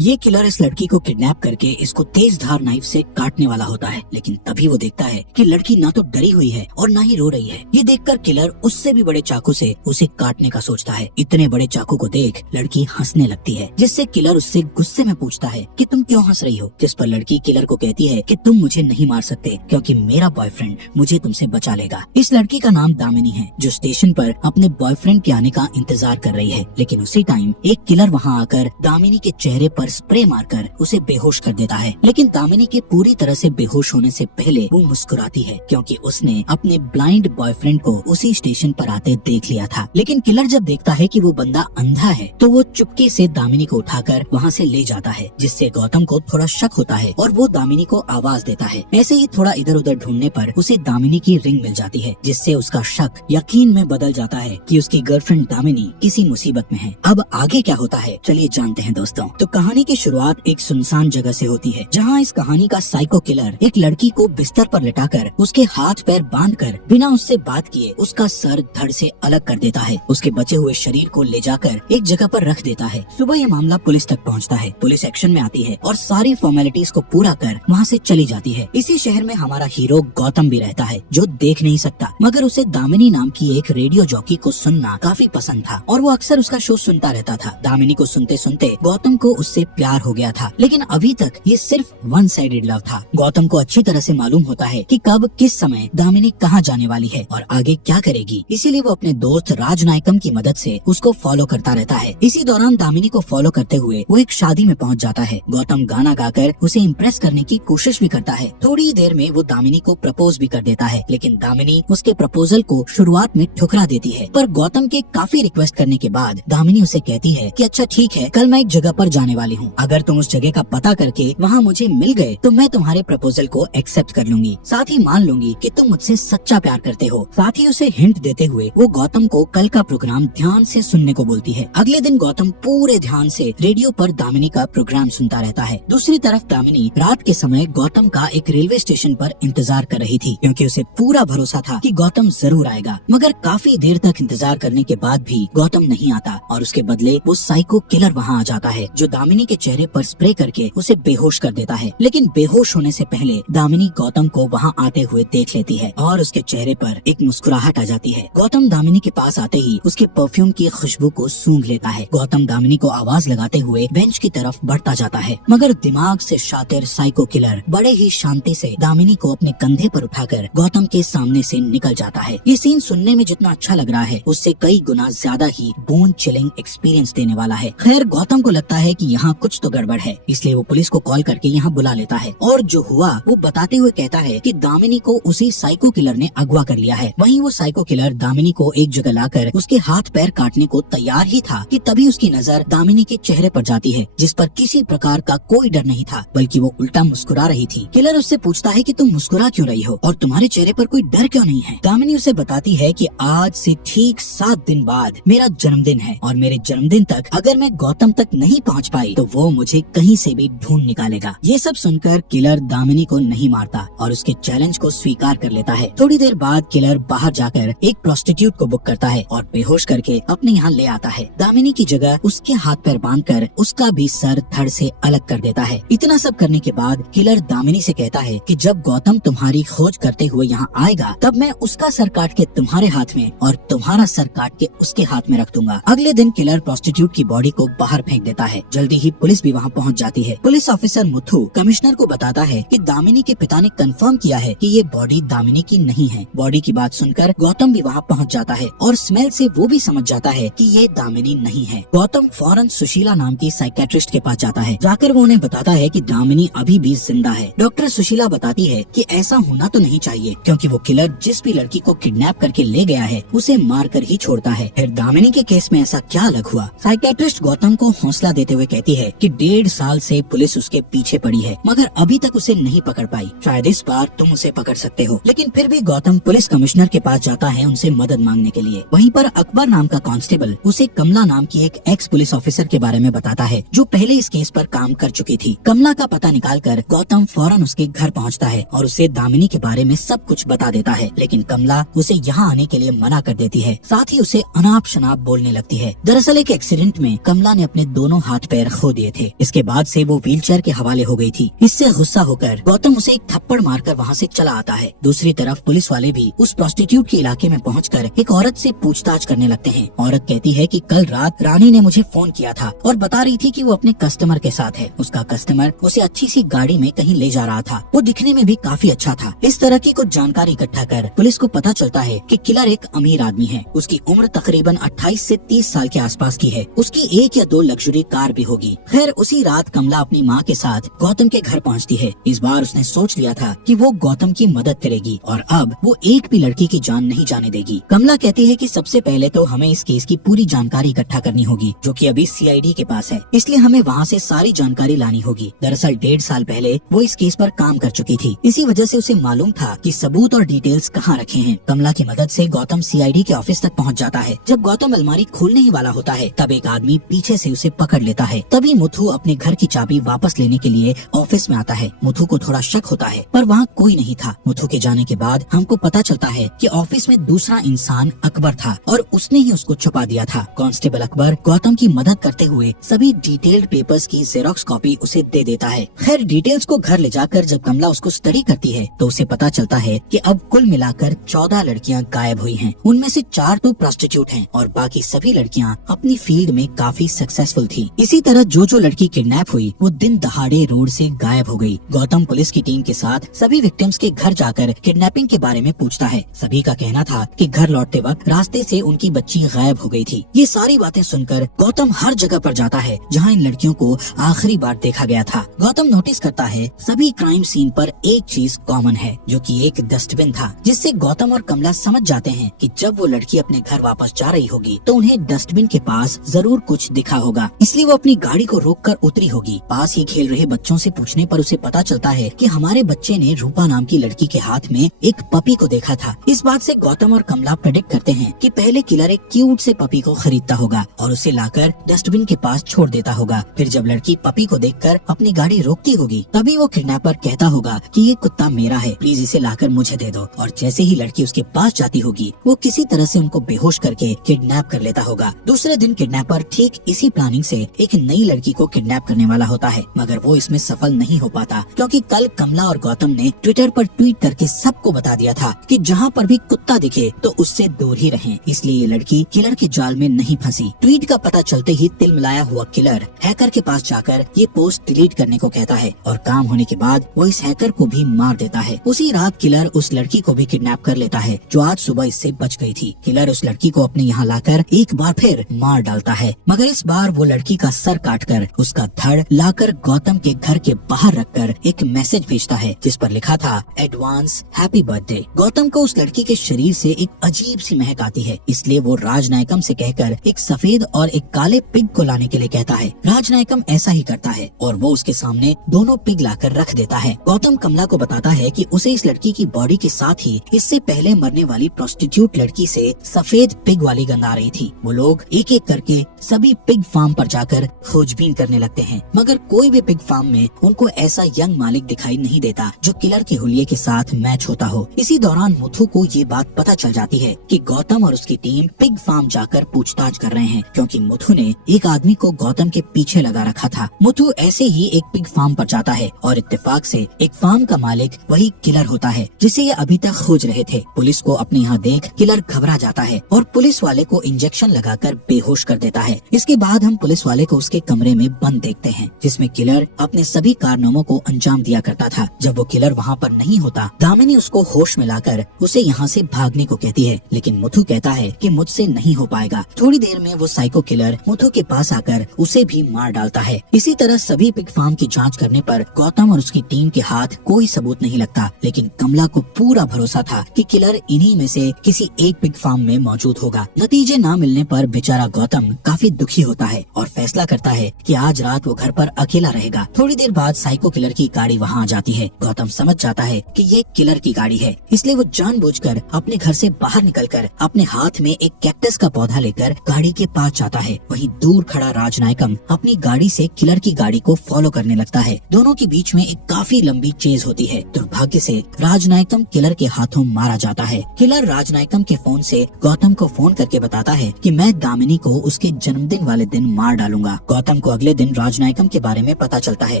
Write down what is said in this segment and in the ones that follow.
ये किलर इस लड़की को किडनैप करके इसको तेज धार नाइफ से काटने वाला होता है, लेकिन तभी वो देखता है कि लड़की ना तो डरी हुई है और ना ही रो रही है। ये देखकर किलर उससे भी बड़े चाकू से उसे काटने का सोचता है। इतने बड़े चाकू को देख लड़की हंसने लगती है, जिससे किलर उससे गुस्से में पूछता है कि तुम क्यों हंस रही हो। जिस पर लड़की किलर को कहती है कि तुम मुझे नहीं मार सकते क्योंकि मेरा बॉयफ्रेंड मुझे तुमसे बचा लेगा। इस लड़की का नाम दामिनी है, जो स्टेशन पर अपने बॉयफ्रेंड के आने का इंतजार कर रही है। लेकिन उसी टाइम एक किलर वहाँ आकर दामिनी के चेहरे पर स्प्रे मारकर उसे बेहोश कर देता है। लेकिन दामिनी के पूरी तरह से बेहोश होने से पहले वो मुस्कुराती है, क्योंकि उसने अपने ब्लाइंड बॉयफ्रेंड को उसी स्टेशन पर आते देख लिया था। लेकिन किलर जब देखता है कि वो बंदा अंधा है तो वो चुपके से दामिनी को उठाकर वहाँ से ले जाता है, जिससे गौतम को थोड़ा शक होता है और वो दामिनी को आवाज देता है। ऐसे ही थोड़ा इधर उधर ढूंढने पर उसे दामिनी की रिंग मिल जाती है, जिससे उसका शक यकीन में बदल जाता है कि उसकी गर्लफ्रेंड दामिनी किसी मुसीबत में है। अब आगे क्या होता है चलिए जानते हैं दोस्तों। तो कहानी की शुरुआत एक सुनसान जगह से होती है, जहाँ इस कहानी का साइको किलर एक लड़की को बिस्तर पर लिटाकर उसके हाथ पैर बांधकर बिना उससे बात किए उसका सर धड़ से अलग कर देता है। उसके बचे हुए शरीर को ले जाकर एक जगह पर रख देता है। सुबह यह मामला पुलिस तक पहुँचता है। पुलिस एक्शन में आती है और सारी फॉर्मेलिटीज को पूरा कर वहाँ से चली जाती है। इसी शहर में हमारा हीरो गौतम भी रहता है, जो देख नहीं सकता, मगर उसे दामिनी नाम की एक रेडियो जॉकी को सुनना काफी पसंद था और वो अक्सर उसका शो सुनता रहता था। दामिनी को सुनते सुनते गौतम को उससे प्यार हो गया था, लेकिन अभी तक ये सिर्फ वन साइडेड लव था। गौतम को अच्छी तरह से मालूम होता है कि कब किस समय दामिनी कहाँ जाने वाली है और आगे क्या करेगी, इसीलिए वो अपने दोस्त राजनायकम की मदद से उसको फॉलो करता रहता है। इसी दौरान दामिनी को फॉलो करते हुए वो एक शादी में पहुंच जाता है। गौतम गाना गाकर उसे इम्प्रेस करने की कोशिश भी करता है। थोड़ी देर में वो दामिनी को प्रपोज भी कर देता है, लेकिन दामिनी उसके प्रपोजल को शुरुआत में ठुकरा देती है। पर गौतम के काफी रिक्वेस्ट करने के बाद दामिनी उसे कहती है कि अच्छा ठीक है, कल मैं एक जगह पर जाने वाली हूँ, अगर तुम उस जगह का पता करके वहाँ मुझे मिल गए तो मैं तुम्हारे प्रपोजल को एक्सेप्ट कर लूंगी, साथ ही मान लूंगी कि तुम मुझसे सच्चा प्यार करते हो। साथ ही उसे हिंट देते हुए वो गौतम को कल का प्रोग्राम ध्यान से सुनने को बोलती है। अगले दिन गौतम पूरे ध्यान से रेडियो पर दामिनी का प्रोग्राम सुनता रहता है। दूसरी तरफ दामिनी रात के समय गौतम का एक रेलवे स्टेशन पर इंतजार कर रही थी, क्योंकि उसे पूरा भरोसा था कि गौतम जरूर आएगा। मगर काफी देर तक इंतजार करने के बाद भी गौतम नहीं आता और उसके बदले वो साइको किलर वहाँ आ जाता है, जो दामिनी के चेहरे पर स्प्रे करके उसे बेहोश कर देता है। लेकिन बेहोश होने से पहले दामिनी गौतम को वहाँ आते हुए देख लेती है और उसके चेहरे पर एक मुस्कुराहट आ जाती है। गौतम दामिनी के पास आते ही उसके परफ्यूम की खुशबू को सूंघ लेता है। गौतम दामिनी को आवाज लगाते हुए बेंच की तरफ बढ़ता जाता है, मगर दिमाग से शातिर साइको किलर बड़े ही शांति से दामिनी को अपने कंधे पर उठाकर गौतम के सामने से निकल जाता है। ये सीन सुनने में जितना अच्छा लग रहा है, उससे कई गुना ज्यादा ही बोन चिलिंग एक्सपीरियंस देने वाला है। खैर गौतम को लगता है कि यहाँ कुछ तो गड़बड़ है, इसलिए वो पुलिस को कॉल करके यहाँ बुला लेता है और जो हुआ वो बताते हुए कहता है कि दामिनी को उसी साइको किलर ने अगवा कर लिया है। वहीं वो साइको किलर दामिनी को एक जगह लाकर उसके हाथ पैर काटने को तैयार ही था कि तभी उसकी नजर दामिनी के चेहरे पर जाती है, जिस पर किसी प्रकार का कोई डर नहीं था, बल्कि वो उल्टा मुस्कुरा रही थी। किलर उससे पूछता है कि तुम मुस्कुरा क्यों रही हो और तुम्हारे चेहरे पर कोई डर क्यों नहीं है। दामिनी उसे बताती है कि आज से ठीक 7 दिन बाद मेरा जन्मदिन है और मेरे जन्मदिन तक अगर मैं गौतम तक नहीं पहुंच पाई तो वो मुझे कहीं से भी ढूंढ निकालेगा। ये सब सुनकर किलर दामिनी को नहीं मारता और उसके चैलेंज को स्वीकार कर लेता है। थोड़ी देर बाद किलर बाहर जाकर एक प्रोस्टिट्यूट को बुक करता है और बेहोश करके अपने यहाँ ले आता है। दामिनी की जगह उसके हाथ पैर बांधकर उसका भी सर धड़ से अलग कर देता है। इतना सब करने के बाद किलर दामिनी से कहता है कि जब गौतम तुम्हारी खोज करते हुए यहाँ आएगा तब मैं उसका सर काट के तुम्हारे हाथ में और तुम्हारा सर काट के उसके हाथ में रख दूंगा। अगले दिन किलर प्रोस्टिट्यूट की बॉडी को बाहर फेंक देता है। जल्दी ही पुलिस भी वहाँ पहुँच जाती है। पुलिस ऑफिसर मुथु कमिश्नर को बताता है कि दामिनी के पिता ने कंफर्म किया है कि ये बॉडी दामिनी की नहीं है। बॉडी की बात सुनकर गौतम भी वहाँ पहुँच जाता है और स्मेल से वो भी समझ जाता है कि ये दामिनी नहीं है। गौतम फौरन सुशीला नाम की साइकेट्रिस्ट के पास जाता है। जाकर वो उन्हें बताता है कि दामिनी अभी भी जिंदा है। डॉक्टर सुशीला बताती है कि ऐसा होना तो नहीं चाहिए, क्योंकि वो किलर जिस भी लड़की को किडनैप करके ले गया है उसे मार कर ही छोड़ता है। फिर दामिनी के केस में ऐसा क्या अलग हुआ। साइकेट्रिस्ट गौतम को हौसला देते हुए कहती है कि 1.5 साल से पुलिस उसके पीछे पड़ी है, मगर अभी तक उसे नहीं पकड़ पाई। शायद इस बार तुम उसे पकड़ सकते हो। लेकिन फिर भी गौतम पुलिस कमिश्नर के पास जाता है उनसे मदद मांगने के लिए। वहीं पर अकबर नाम का कांस्टेबल उसे कमला नाम की एक एक्स पुलिस ऑफिसर के बारे में बताता है, जो पहले इस केस पर काम कर चुकी थी। कमला का पता निकालकर गौतम फौरन उसके घर पहुंचता है और उसे दामिनी के बारे में सब कुछ बता देता है। लेकिन कमला उसे यहाँ आने के लिए मना कर देती है, साथ ही उसे अनाप शनाप बोलने लगती है। दरअसल एक एक्सीडेंट में कमला ने अपने दोनों हाथ पैर खो दिए थे। इसके बाद से वो व्हीलचेयर के हवाले हो गई थी। इससे गुस्सा होकर गौतम उसे एक थप्पड़ मारकर वहाँ से चला आता है। दूसरी तरफ पुलिस वाले भी उस प्रोस्टिट्यूट के इलाके में पहुंचकर एक औरत से पूछताछ करने लगते हैं। औरत कहती है कि कल रात रानी ने मुझे फोन किया था और बता रही थी कि वो अपने कस्टमर के साथ है। उसका कस्टमर उसे अच्छी सी गाड़ी में कहीं ले जा रहा था। वो दिखने में भी काफी अच्छा था। इस तरह की कुछ जानकारी इकट्ठा कर पुलिस को पता चलता है कि किलर एक अमीर आदमी है। उसकी उम्र तकरीबन 28 से 30 साल के आसपास की है। उसकी 1 या 2 लग्जरी कार भी होगी। खैर उसी रात कमला अपनी माँ के साथ गौतम के घर पहुँचती है। इस बार उसने सोच लिया था कि वो गौतम की मदद करेगी और अब वो एक भी लड़की की जान नहीं जाने देगी। कमला कहती है कि सबसे पहले तो हमें इस केस की पूरी जानकारी इकट्ठा करनी होगी, जो कि अभी सीआईडी के पास है। इसलिए हमें वहाँ से सारी जानकारी लानी होगी। दरअसल 1.5 साल पहले वो इस केस पर काम कर चुकी थी। इसी वजह से उसे मालूम था कि सबूत और डिटेल्स कहाँ रखे हैं। कमला की मदद से गौतम सीआईडी के ऑफिस तक पहुँच जाता है। जब गौतम अलमारी खोलने ही वाला होता है तब एक आदमी पीछे से उसे पकड़ लेता है। तभी मुथु अपने घर की चाबी वापस लेने के लिए ऑफिस में आता है। मुथु को थोड़ा शक होता है पर वहाँ कोई नहीं था। मुथु के जाने के बाद हमको पता चलता है कि ऑफिस में दूसरा इंसान अकबर था और उसने ही उसको छुपा दिया था। कांस्टेबल अकबर गौतम की मदद करते हुए सभी डिटेल्ड पेपर्स की जेरोक्स कॉपी उसे दे देता है। खैर डिटेल्स को घर ले जाकर जब कमला उसको स्टडी करती है तो उसे पता चलता है कि अब कुल मिलाकर 14 लड़कियां गायब हुई हैं। उनमें से 4 तो प्रोस्टिट्यूट हैं और बाकी सभी लड़कियां अपनी फील्ड में काफी सक्सेसफुल थी। इसी तरह जो लड़की किडनैप हुई वो दिन दहाड़े रोड से गायब हो गई। गौतम पुलिस की टीम के साथ सभी विक्टिम्स के घर जाकर किडनैपिंग के बारे में पूछता है। सभी का कहना था कि घर लौटते वक्त रास्ते से उनकी बच्ची गायब हो गई थी। ये सारी बातें सुनकर गौतम हर जगह पर जाता है जहाँ इन लड़कियों को आखिरी बार देखा गया था। गौतम नोटिस करता है सभी क्राइम सीन पर एक चीज कॉमन है, जो कि एक डस्टबिन था, जिससे गौतम और कमला समझ जाते हैं कि जब वो लड़की अपने घर वापस जा रही होगी तो उन्हें डस्टबिन के पास जरूर कुछ दिखा होगा। इसलिए वो अपनी गाड़ी को रोककर उतरी होगी। पास ही खेल रहे बच्चों से पूछने पर उसे पता चलता है कि हमारे बच्चे ने रूपा नाम की लड़की के हाथ में एक पपी को देखा था। इस बात से गौतम और कमला प्रेडिक्ट करते हैं कि पहले किलर एक क्यूट से पपी को खरीदता होगा और उसे लाकर डस्टबिन के पास छोड़ देता होगा। फिर जब लड़की पपी को देखकर अपनी गाड़ी रोकती होगी तभी वो किडनैपर कहता होगा कि ये कुत्ता मेरा है, प्लीज इसे लाकर मुझे दे दो। और जैसे ही लड़की उसके पास जाती होगी वो किसी तरह से उनको बेहोश करके किडनैप कर लेता होगा। दूसरे दिन किडनैपर ठीक इसी प्लानिंग से एक नई लड़की को किडनैप करने वाला होता है, मगर वो इसमें सफल नहीं हो पाता क्योंकि कल कमला और गौतम ने ट्विटर पर ट्वीट करके सबको बता दिया था कि जहाँ पर भी कुत्ता दिखे तो उससे दूर ही रहें। इसलिए ये लड़की किलर के जाल में नहीं फंसी। ट्वीट का पता चलते ही तिलमिलाया हुआ किलर हैकर के पास जाकर ये पोस्ट डिलीट करने को कहता है और काम होने के बाद वो इस हैकर को भी मार देता है। उसी रात किलर उस लड़की को भी किडनैप कर लेता है जो आज सुबह इससे बच गई थी। किलर उस लड़की को अपने यहाँ लाकर एक बार फिर मार डालता है, मगर इस बार वो लड़की का सर काटकर उसका धड़ लाकर गौतम के घर के बाहर रखकर एक मैसेज भेजता है जिस पर लिखा था एडवांस हैप्पी बर्थडे। गौतम को उस लड़की के शरीर से एक अजीब सी महक आती है, इसलिए वो राजनायकम से कहकर एक सफेद और एक काले पिग को लाने के लिए कहता है। राजनायकम ऐसा ही करता है और वो उसके सामने दोनों पिग लाकर रख देता है। गौतम कमला को बताता है कि उसे इस लड़की की बॉडी के साथ ही इससे पहले मरने वाली प्रोस्टिट्यूट लड़की से सफेद पिग वाली गंध आ रही थी। वो लोग एक एक करके सभी पिग फार्म पर जाकर खोजबीन करने लगते हैं, मगर कोई भी पिग फार्म में उनको ऐसा यंग मालिक दिखाई नहीं देता जो किलर के हुलिये के साथ मैच होता हो। इसी दौरान मुथु को ये बात पता चल जाती है कि गौतम और उसकी टीम पिग फार्म जाकर पूछताछ कर रहे हैं, क्योंकि मुथु ने एक आदमी को गौतम के पीछे लगा रखा था। मुथु ऐसे ही एक पिग फार्म पर जाता है और इत्तेफाक से एक फार्म का मालिक वही किलर होता है जिसे ये अभी तक खोज रहे थे। पुलिस को अपने यहाँ देख किलर घबरा जाता है और पुलिस वाले को इंजेक्शन लगाकर बेहोश कर देता है। इसके बाद हम पुलिस वाले को उसके कमरे में बंद देखते हैं जिसमें किलर अपने सभी कारनामों को अंजाम दिया करता था। जब वो किलर वहाँ पर नहीं होता, दामिनी उसको होश में लाकर उसे यहाँ से भागने को कहती है, लेकिन मुथु कहता है कि मुझसे नहीं हो पाएगा। थोड़ी देर में वो साइको किलर मुथु के पास आकर उसे भी मार डालता है। इसी तरह सभी पिग फार्म की जांच करने पर गौतम और उसकी टीम के हाथ कोई सबूत नहीं लगता, लेकिन कमला को पूरा भरोसा था कि किलर इन्हीं में से किसी एक पिग फार्म में मौजूद होगा। नतीजे न मिलने पर बेचारा गौतम काफी दुखी होता है और फैसला करता है कि आज रात वो घर पर अकेला रहेगा। थोड़ी देर बाद साइको किलर की गाड़ी वहाँ आ जाती है। गौतम समझ जाता है कि ये किलर की गाड़ी है, इसलिए वो जानबूझकर अपने घर से बाहर निकलकर अपने हाथ में एक कैक्टस का पौधा लेकर गाड़ी के पास जाता है। वहीं दूर खड़ा राजनायकम अपनी गाड़ी से किलर की गाड़ी को फॉलो करने लगता है। दोनों के बीच में एक काफी लंबी चेज होती है। दुर्भाग्य से राजनायकम किलर के हाथों मारा जाता है। किलर राजनायकम के फोन से गौतम को फोन करके बताता है कि मैं दामिनी को उसके जन्मदिन वाले दिन मार डालूंगा। गौतम गौतम को अगले दिन राजनायकम के बारे में पता चलता है।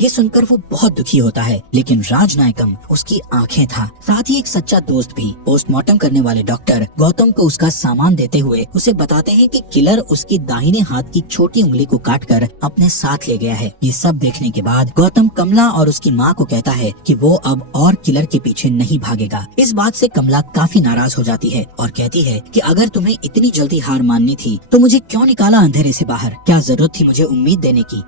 ये सुनकर वो बहुत दुखी होता है, लेकिन राजनायकम उसकी आंखें था, साथ ही एक सच्चा दोस्त भी। पोस्टमार्टम करने वाले डॉक्टर गौतम को उसका सामान देते हुए उसे बताते हैं कि किलर उसकी दाहिने हाथ की छोटी उंगली को काटकर अपने साथ ले गया है। ये सब देखने के बाद गौतम कमला और उसकी माँ को कहता है कि वो अब और किलर के पीछे नहीं भागेगा। इस बात से कमला काफी नाराज हो जाती है और कहती है कि अगर तुम्हें इतनी जल्दी हार माननी थी तो मुझे क्यों निकाला अंधेरे से बाहर? क्या जरूरत थी मुझे उम्मीद देने की?